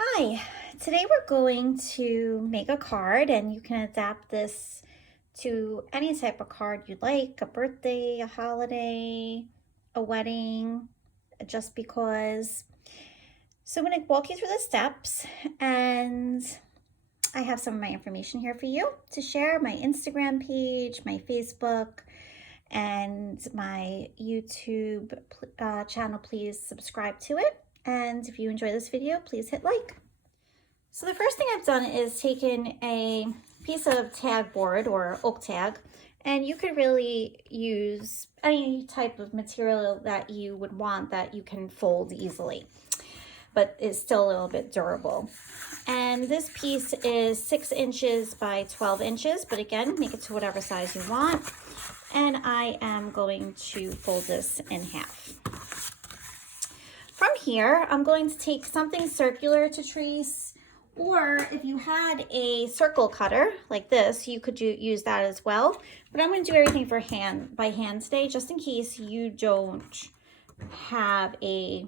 Hi, today we're going to make a card and you can adapt this to any type of card you like, a birthday, a holiday, a wedding, just because. So I'm going to walk you through the steps and I have some of my information here for you to share, my Instagram page, my Facebook, and my YouTube channel. Please subscribe to it. And if you enjoy this video, please hit like. So the first thing I've done is taken a piece of tag board or oak tag, and you could really use any type of material that you would want that you can fold easily, but is still a little bit durable. And this piece is 6 inches by 12 inches, but again, make it to whatever size you want. And I am going to fold this in half. From here, I'm going to take something circular to trace, or if you had a circle cutter like this, you could use that as well. But I'm going to do everything by hand today, just in case you don't have a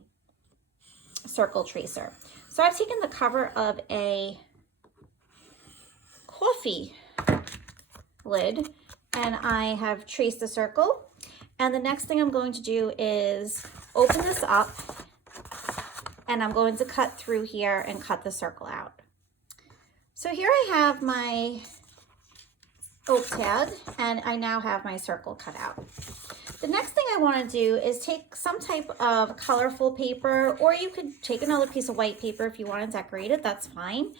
circle tracer. So I've taken the cover of a coffee lid and I have traced a circle. And the next thing I'm going to do is open this up and I'm going to cut through here and cut the circle out. So here I have my oak tag and I now have my circle cut out. The next thing I want to do is take some type of colorful paper, or you could take another piece of white paper if you want to decorate it, that's fine.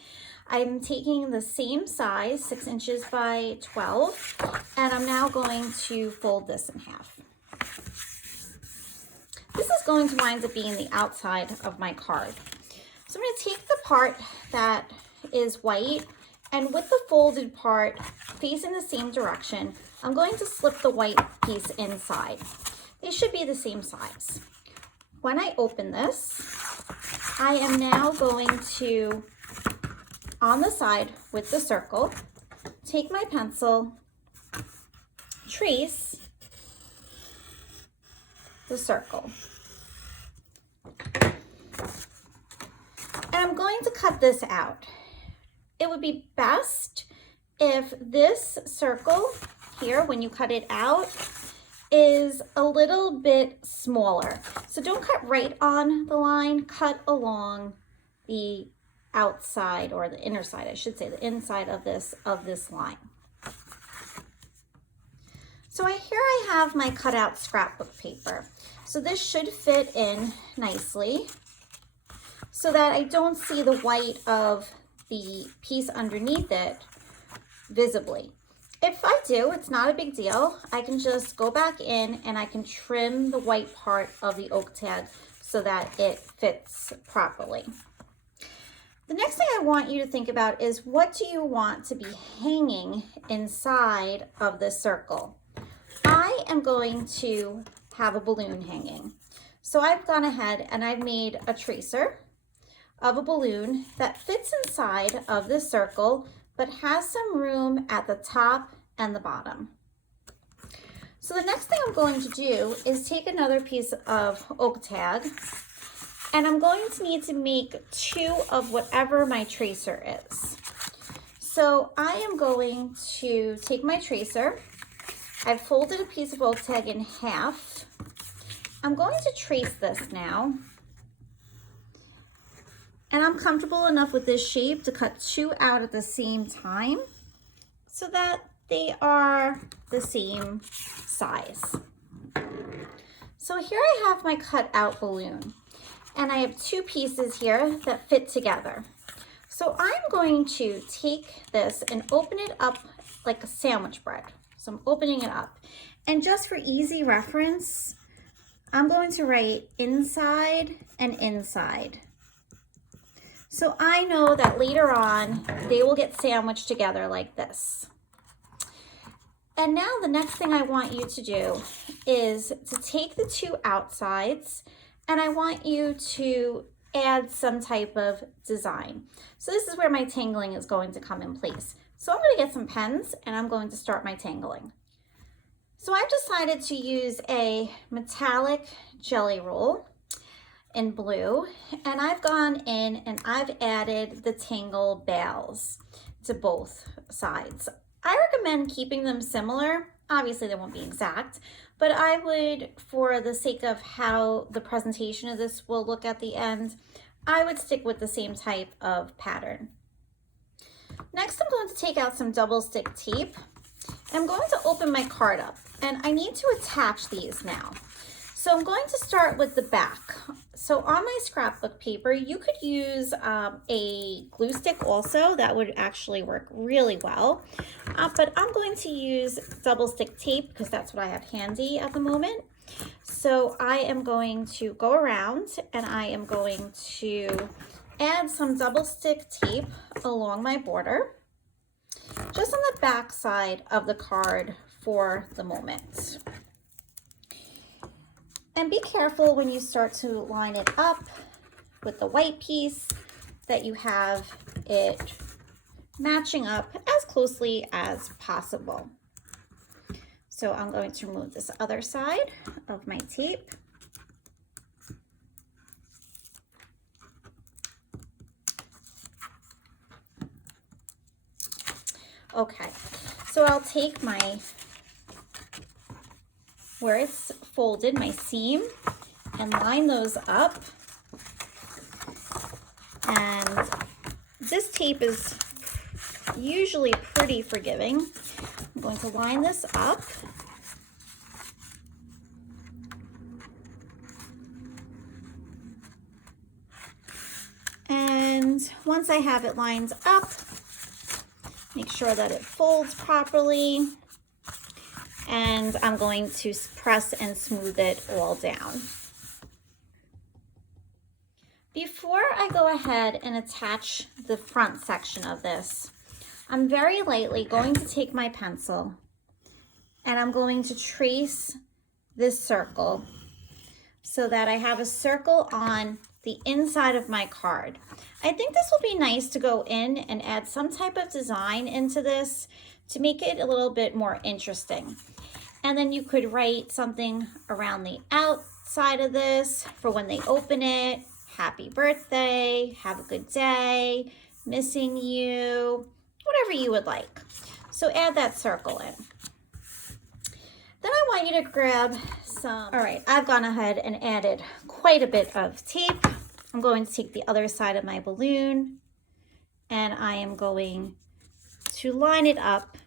I'm taking the same size, 6 inches by 12, and I'm now going to fold this in half. This is going to wind up being the outside of my card. So I'm going to take the part that is white, and with the folded part facing the same direction, I'm going to slip the white piece inside. They should be the same size. When I open this, I am now going to, on the side with the circle, take my pencil, trace the circle. And I'm going to cut this out. It would be best if this circle here, when you cut it out, is a little bit smaller. So don't cut right on the line, cut along the outside, or the inner side, I should say, the inside of this line. So here I have my cutout scrapbook paper. So this should fit in nicely so that I don't see the white of the piece underneath it visibly. If I do, it's not a big deal. I can just go back in and I can trim the white part of the oak tag so that it fits properly. The next thing I want you to think about is, what do you want to be hanging inside of this circle? I am going to have a balloon hanging. So I've gone ahead and I've made a tracer of a balloon that fits inside of this circle, but has some room at the top and the bottom. So the next thing I'm going to do is take another piece of oak tag, and I'm going to need to make 2 of whatever my tracer is. So I am going to take my tracer. I've folded a piece of oak tag in half. I'm going to trace this now. And I'm comfortable enough with this shape to cut 2 out at the same time so that they are the same size. So here I have my cut out balloon, and I have 2 pieces here that fit together. So I'm going to take this and open it up like a sandwich bread. So I'm opening it up. And just for easy reference, I'm going to write inside and inside. So I know that later on, they will get sandwiched together like this. And now the next thing I want you to do is to take the 2 outsides, and I want you to add some type of design. So this is where my tangling is going to come in place. So I'm going to get some pens and I'm going to start my tangling. So I've decided to use a metallic jelly roll. in blue, and I've gone in and I've added the tangle bales to both sides. I recommend keeping them similar. Obviously they won't be exact, but I would, for the sake of how the presentation of this will look at the end, I would stick with the same type of pattern. Next, I'm going to take out some double stick tape. I'm going to open my card up, and I need to attach these now. So I'm going to start with the back. So on my scrapbook paper, you could use a glue stick also. That would actually work really well. But I'm going to use double stick tape because that's what I have handy at the moment. So I am going to go around and I am going to add some double stick tape along my border, just on the back side of the card for the moment. And be careful when you start to line it up with the white piece that you have it matching up as closely as possible. So I'm going to remove this other side of my tape. Okay, so I'll take my, where it's folded, my seam, and line those up. And this tape is usually pretty forgiving. I'm going to line this up. And once I have it lined up, make sure that it folds properly. And I'm going to press and smooth it all down. Before I go ahead and attach the front section of this, I'm very lightly going to take my pencil and I'm going to trace this circle so that I have a circle on the inside of my card. I think this will be nice to go in and add some type of design into this to make it a little bit more interesting. And then you could write something around the outside of this for when they open it. Happy birthday, have a good day, missing you, whatever you would like. So add that circle in. Then I want you to grab some, all right, I've gone ahead and added quite a bit of tape. I'm going to take the other side of my balloon and I am going to line it up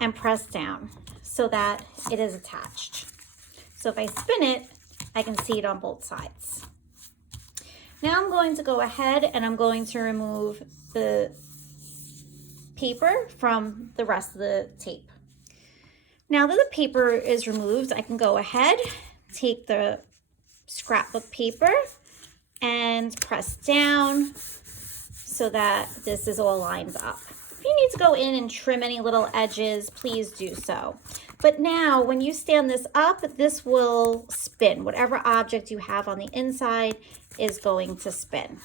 and press down so that it is attached. So if I spin it, I can see it on both sides. Now I'm going to go ahead and I'm going to remove the paper from the rest of the tape. Now that the paper is removed, I can go ahead, take the scrapbook paper and press down so that this is all lined up. If you need to go in and trim any little edges, please do so. But now when you stand this up, this will spin. Whatever object you have on the inside is going to spin.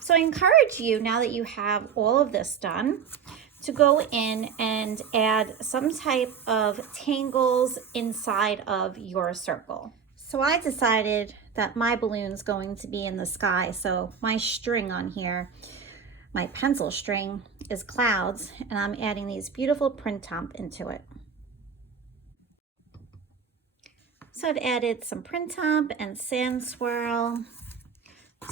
So I encourage you, now that you have all of this done, to go in and add some type of tangles inside of your circle. So I decided that my balloon's going to be in the sky. So my string on here, my pencil string, is clouds, and I'm adding these beautiful Printemps into it. So I've added some Printemps and sand swirl.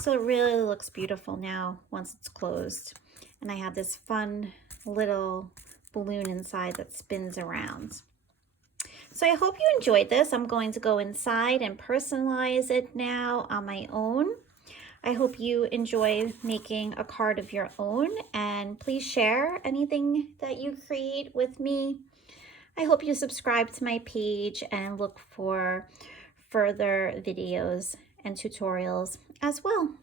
So it really looks beautiful now once it's closed. And I have this fun little balloon inside that spins around. So I hope you enjoyed this. I'm going to go inside and personalize it now on my own. I hope you enjoy making a card of your own, and please share anything that you create with me. I hope you subscribe to my page and look for further videos and tutorials as well.